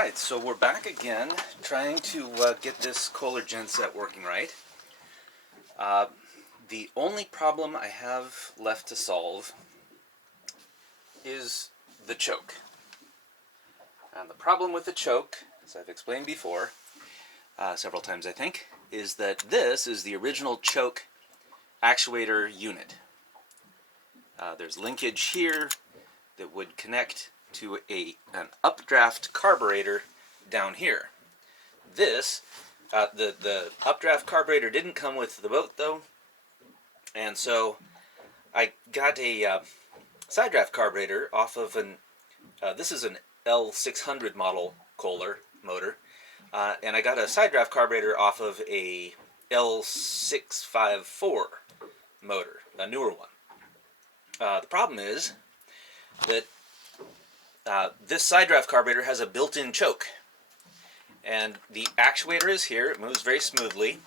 Alright, so we're back again trying to get this Kohler Genset working right. The only problem I have left to solve is the choke. And the problem with the choke, as I've explained before, several times I think, is that this is the original choke actuator unit. There's linkage here that would connect to an updraft carburetor down here. This, the updraft carburetor didn't come with the boat though, and so I got a side draft carburetor off of this is an L600 model Kohler motor, and I got a side draft carburetor off of a L654 motor, a newer one. The problem is that this side draft carburetor has a built-in choke, and the actuator is here. It moves very smoothly,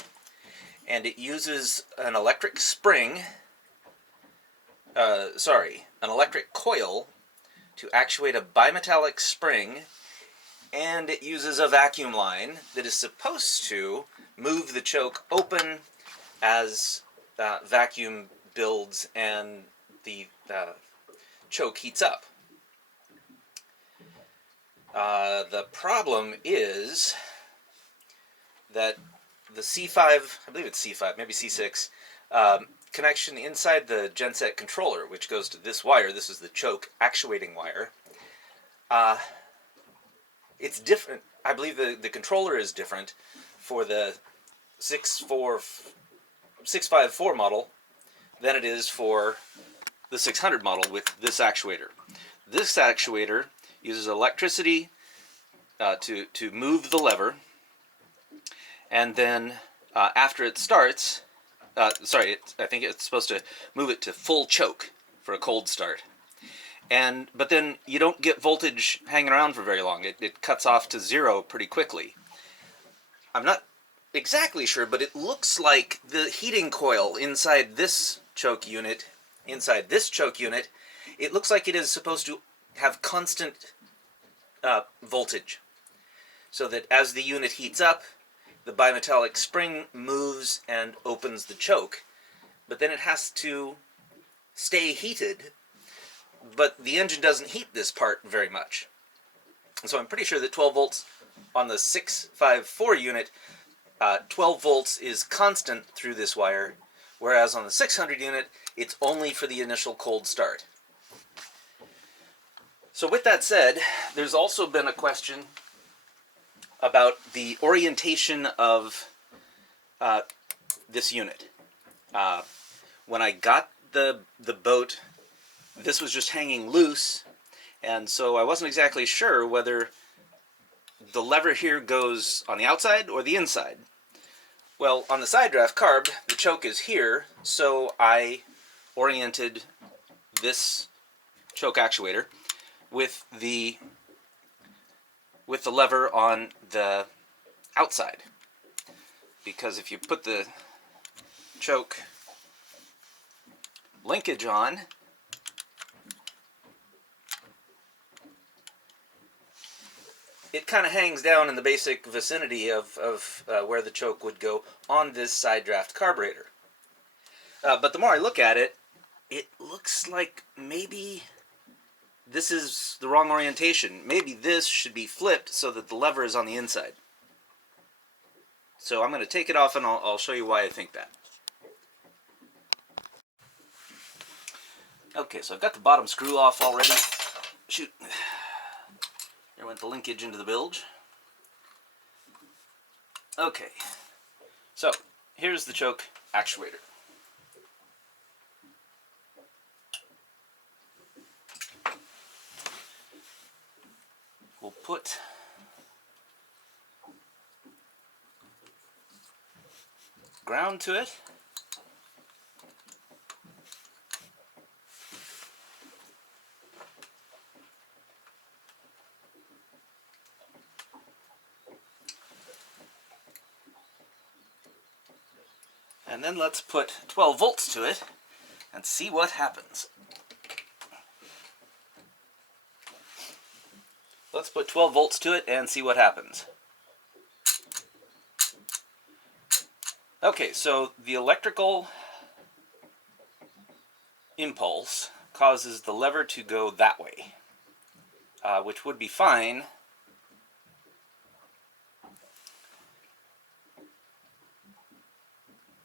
and it uses an electric spring, an electric coil to actuate a bimetallic spring, and it uses a vacuum line that is supposed to move the choke open as vacuum builds and the choke heats up. The problem is that the C5, I believe it's C5, maybe C6, connection inside the Genset controller, which goes to this wire, this is the choke actuating wire, it's different. I believe the controller is different for the 654 model than it is for the 600 model with this actuator. This actuator uses electricity to move the lever, and then after it starts, I think it's supposed to move it to full choke for a cold start. But then you don't get voltage hanging around for very long. It cuts off to zero pretty quickly. I'm not exactly sure, but it looks like the heating coil inside this choke unit, it looks like it is supposed to have constant voltage, so that as the unit heats up, the bimetallic spring moves and opens the choke, but then it has to stay heated, but the engine doesn't heat this part very much. And so I'm pretty sure that 12 volts on the 654 unit, 12 volts is constant through this wire, whereas on the 600 unit, it's only for the initial cold start. So with that said, there's also been a question about the orientation of this unit. When I got the boat, this was just hanging loose, and so I wasn't exactly sure whether the lever here goes on the outside or the inside. Well, on the side draft carb, the choke is here, so I oriented this choke actuator with the lever on the outside, because if you put the choke linkage on, it kind of hangs down in the basic vicinity of where the choke would go on this side draft carburetor. But the more I look at it, it looks like maybe this is the wrong orientation. Maybe this should be flipped so that the lever is on the inside. So I'm going to take it off, and I'll show you why I think that. Okay, so I've got the bottom screw off already. Shoot. There went the linkage into the bilge. Okay, so here's the choke actuator. We'll put ground to it. And then let's put 12 volts to it and see what happens. let's put 12 volts to it and see what happens. Okay, so the electrical impulse causes the lever to go that way, which would be fine.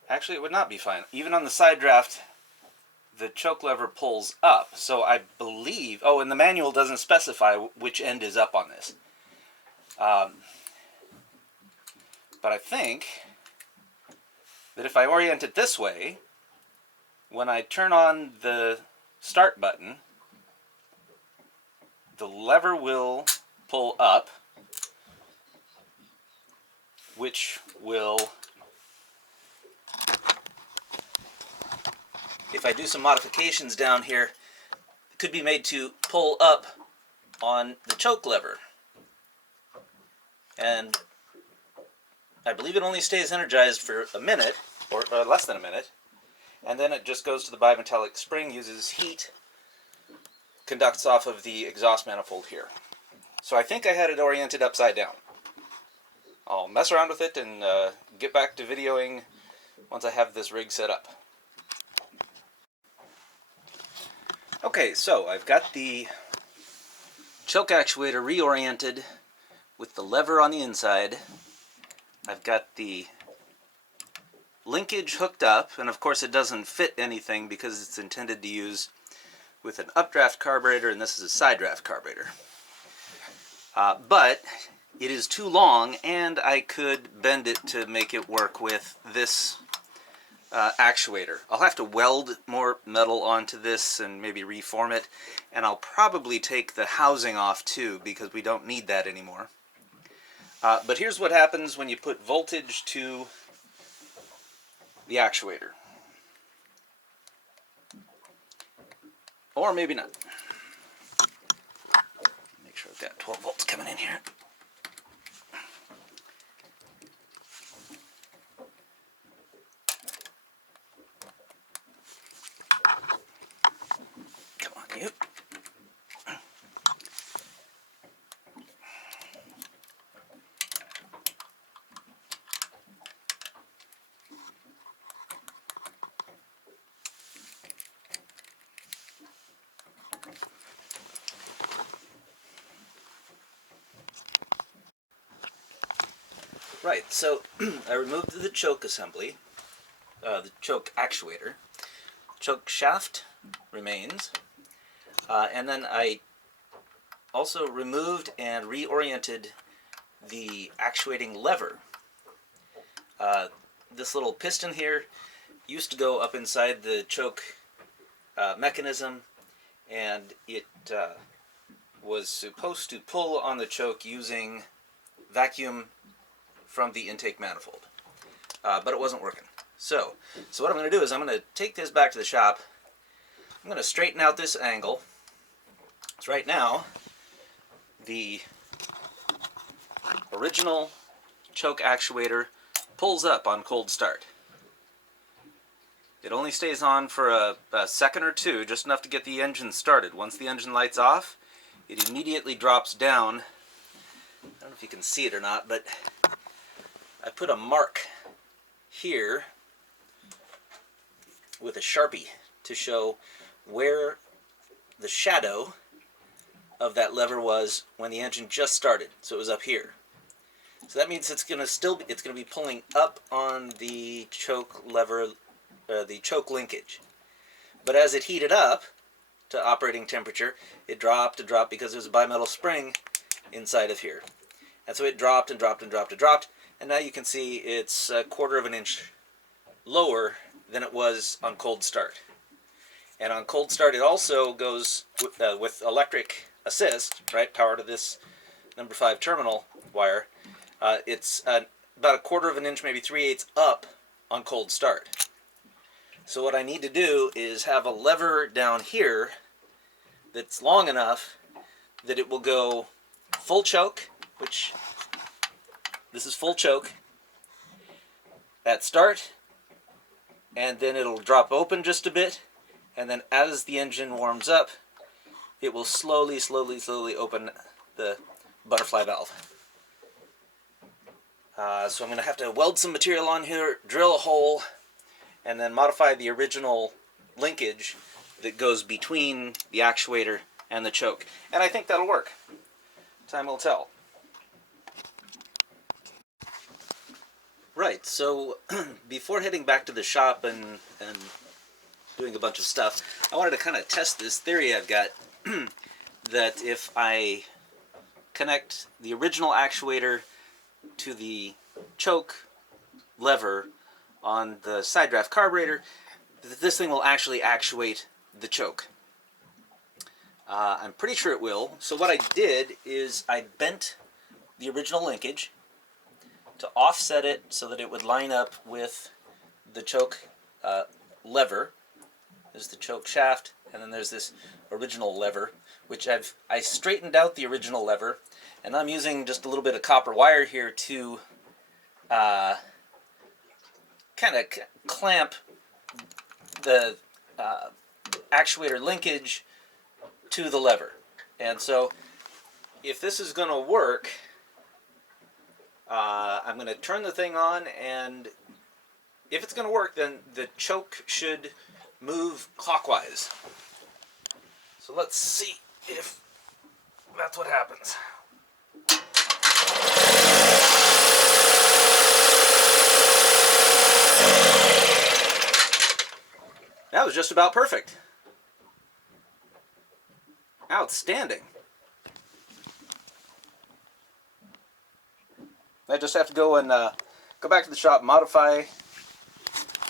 Actually, it would not be fine. Even on the side draft, the choke lever pulls up. So I believe, oh, and the manual doesn't specify which end is up on this. But I think that if I orient it this way, when I turn on the start button, the lever will pull up, which will, if I do some modifications down here, it could be made to pull up on the choke lever. And I believe it only stays energized for a minute, or less than a minute, and then it just goes to the bimetallic spring, uses heat, conducts off of the exhaust manifold here. So I think I had it oriented upside down. I'll mess around with it and get back to videoing once I have this rig set up. Okay, so I've got the choke actuator reoriented with the lever on the inside. I've got the linkage hooked up, and of course it doesn't fit anything because it's intended to use with an updraft carburetor, and this is a side draft carburetor. But it is too long, and I could bend it to make it work with this actuator. I'll have to weld more metal onto this and maybe reform it, and I'll probably take the housing off too because we don't need that anymore. But here's what happens when you put voltage to the actuator. Or maybe not. Make sure I've got 12 volts coming in here. Come on, you. Right, so I removed the choke assembly, the choke actuator. Choke shaft remains, and then I also removed and reoriented the actuating lever. This little piston here used to go up inside the choke mechanism, and it was supposed to pull on the choke using vacuum from the intake manifold, but it wasn't working. So what I'm going to do is I'm going to take this back to the shop. I'm going to straighten out this angle. So right now, the original choke actuator pulls up on cold start. It only stays on for a second or two, just enough to get the engine started. Once the engine lights off, it immediately drops down. I don't know if you can see it or not, but I put a mark here with a Sharpie to show where the shadow of that lever was when the engine just started. So it was up here. So that means it's going to be pulling up on the choke lever, the choke linkage. But as it heated up to operating temperature, it dropped and dropped because there's a bimetal spring inside of here. And so it dropped and dropped and dropped and dropped. And now you can see it's a quarter of an inch lower than it was on cold start. And on cold start it also goes with electric assist, right, power to this number 5 terminal wire. It's about a quarter of an inch, maybe 3/8 up on cold start. So what I need to do is have a lever down here that's long enough that it will go full choke, which this is full choke at start, and then it'll drop open just a bit, and then as the engine warms up, it will slowly open the butterfly valve. So I'm going to have to weld some material on here, drill a hole, and then modify the original linkage that goes between the actuator and the choke. And I think that'll work. Time will tell. Right, so before heading back to the shop and doing a bunch of stuff, I wanted to kind of test this theory I've got that if I connect the original actuator to the choke lever on the side draft carburetor, that this thing will actually actuate the choke. I'm pretty sure it will. So what I did is I bent the original linkage to offset it so that it would line up with the choke lever. There's the choke shaft, and then there's this original lever, which I straightened out the original lever, and I'm using just a little bit of copper wire here to kind of clamp the actuator linkage to the lever. And so if this is going to work, I'm going to turn the thing on, and if it's going to work, then the choke should move clockwise. So let's see if that's what happens. That was just about perfect. Outstanding. I just have to go and go back to the shop, modify.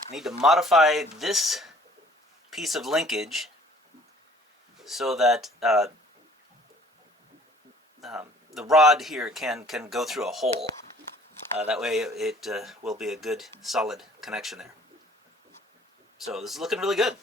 I need to modify this piece of linkage so that the rod here can go through a hole. That way it will be a good solid connection there. So this is looking really good.